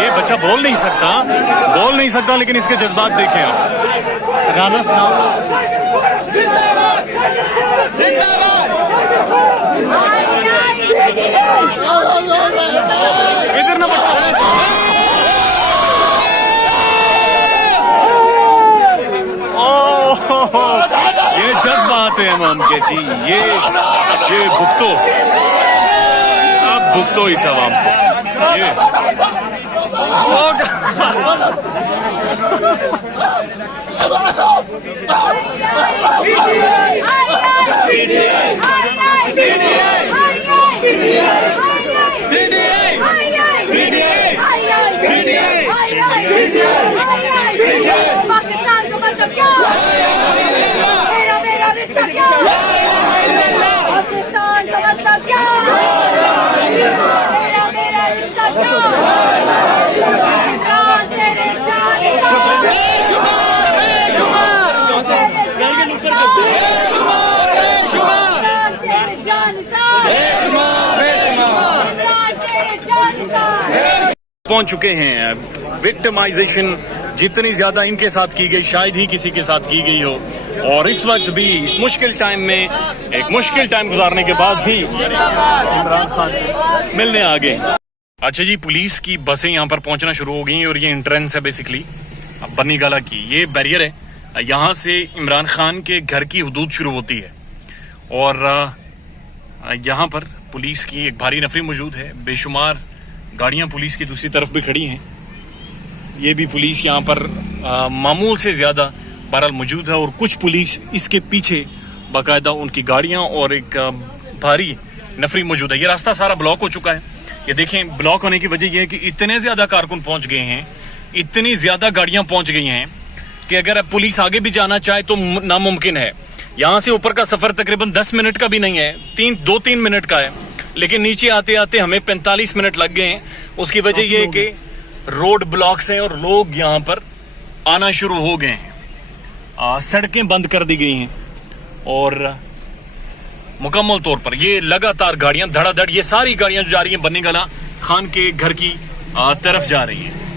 ये बच्चा बोल नहीं सकता लेकिन इसके जज्बात देखें आप। गाना सुनाओ। इधर ना बच्चा ये जज्बात है इमाम के जी, ये भुगतो, अब भुगतो इस आवाम को ये। पाकिस्तान को मतलब क्या? मेरा रिश्ता क्या? पाकिस्तान का मतलब क्या? मेरा रिश्ता क्या? इमरान तेरे जानिसां, इमरान तेरे जानिसां। पहुंच चुके हैं। विक्टिमाइजेशन जितनी ज्यादा इनके साथ की गई शायद ही किसी के साथ की गई हो, और इस वक्त भी इस मुश्किल टाइम में एक मुश्किल टाइम गुजारने के बाद भी इमरान खान मिलने आ गए। अच्छा जी, पुलिस की बसें यहाँ पर पहुंचना शुरू हो गई और ये एंट्रेंस है बेसिकली बन्नी गाला की। ये बैरियर है, यहाँ से इमरान खान के घर की हुदूद शुरू होती है और यहाँ पर पुलिस की एक भारी नफरी मौजूद है। बेशुमार गाड़ियाँ पुलिस की दूसरी तरफ भी खड़ी हैं। ये भी पुलिस यहाँ पर मामूल से ज्यादा बहरहाल मौजूद है और कुछ पुलिस इसके पीछे बाकायदा उनकी गाड़ियां और एक भारी नफरी मौजूद है। ये रास्ता सारा ब्लॉक हो चुका है। ये देखें, ब्लॉक होने की वजह यह है कि इतने ज्यादा कारकुन पहुंच गए हैं, इतनी ज्यादा गाड़ियां पहुंच गई हैं कि अगर अब पुलिस आगे भी जाना चाहे तो नामुमकिन है। यहाँ से ऊपर का सफर तकरीबन 10 मिनट का भी नहीं है, 2-3 मिनट का है, लेकिन नीचे आते आते हमें 45 मिनट लग गए हैं। उसकी वजह यह है कि रोड ब्लॉक्स हैं और लोग यहाँ पर आना शुरू हो गए हैं। सड़कें बंद कर दी गई हैं और मुकम्मल तौर पर ये लगातार गाड़ियां धड़ाधड़, ये सारी गाड़ियां जो जा रही हैं बन्नी गाला खान के घर की तरफ जा रही हैं।